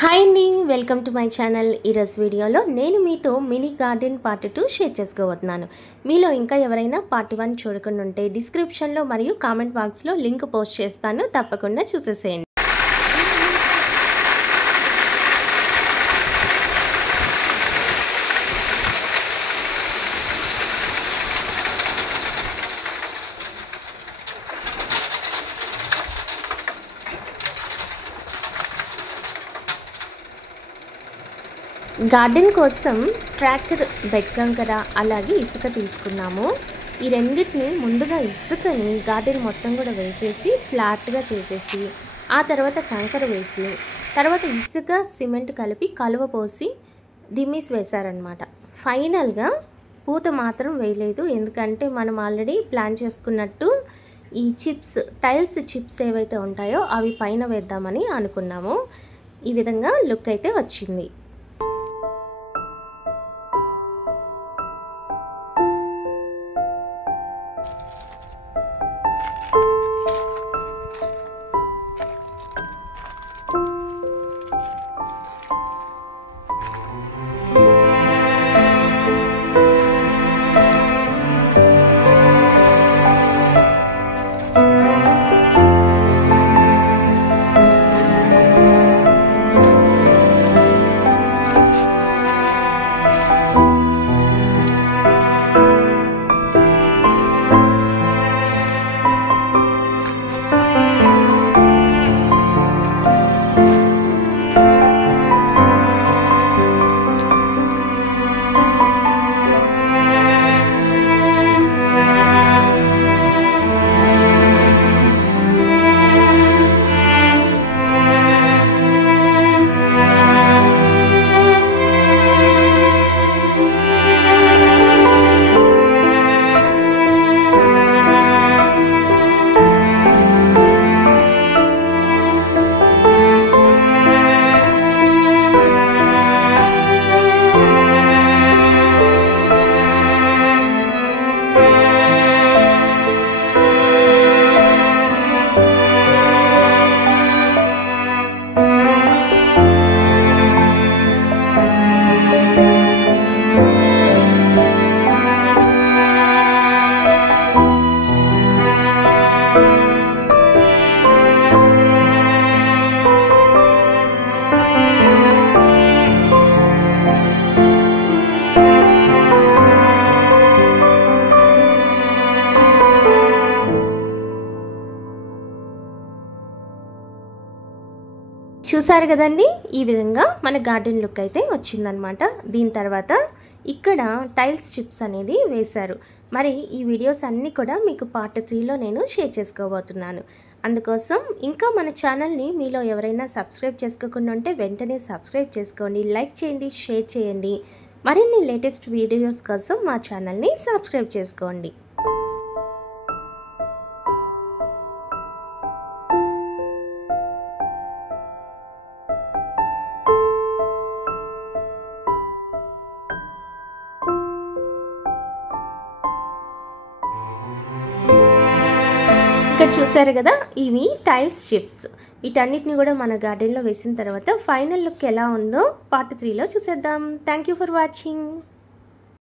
Hi అండి, welcome to my channel. ఈరోజు వీడియోలో నేను మీతో మినీ గార్డెన్ పార్ట్ 2 షేర్ చేసుకోబోతున్నాను. మీలో ఇంకా ఎవరైనా పార్ట్ 1 చూడకుండా ఉంటే డిస్క్రిప్షన్లో మరియు కామెంట్ బాక్స్లో లింక్ పోస్ట్ చేస్తాను, తప్పకుండా చూసేసేయండి. గార్డెన్ కోసం ట్రాక్టర్ బెడ్ కంకర అలాగే ఇసుక తీసుకున్నాము. ఈ రెండింటిని ముందుగా ఇసుకని గార్డెన్ మొత్తం కూడా వేసేసి ఫ్లాట్గా చేసేసి ఆ తర్వాత కంకర వేసి తర్వాత ఇసుక సిమెంట్ కలిపి కలువ పోసి దిమ్మీస్ వేశారనమాట. ఫైనల్గా పూత మాత్రం వేయలేదు, ఎందుకంటే మనం ఆల్రెడీ ప్లాన్ చేసుకున్నట్టు ఈ చిప్స్ టైల్స్ చిప్స్ ఏవైతే ఉంటాయో అవి పైన వేద్దామని అనుకున్నాము. ఈ విధంగా లుక్ అయితే వచ్చింది. చూసారు కదండి, ఈ విధంగా మన గార్డెన్ లుక్ అయితే వచ్చిందనమాట. దీని తర్వాత ఇక్కడ టైల్స్ చిప్స్ అనేది వేశారు. మరి ఈ వీడియోస్ అన్నీ కూడా మీకు పార్ట్ 3లో నేను షేర్ చేసుకోబోతున్నాను. అందుకోసం ఇంకా మన ఛానల్ని మీలో ఎవరైనా సబ్స్క్రైబ్ చేసుకోకుండా ఉంటే వెంటనే సబ్స్క్రైబ్ చేసుకోండి, లైక్ చేయండి, షేర్ చేయండి. మరిన్ని లేటెస్ట్ వీడియోస్ కోసం మా ఛానల్ని సబ్స్క్రైబ్ చేసుకోండి. ఇక్కడ చూసారు కదా, ఇవి టైల్స్ చిప్స్. వీటన్నిటిని కూడా మన గార్డెన్లో వేసిన తర్వాత ఫైనల్ లుక్ ఎలా ఉందో పార్ట్ 3లో చూసేద్దాం. Thank you for watching.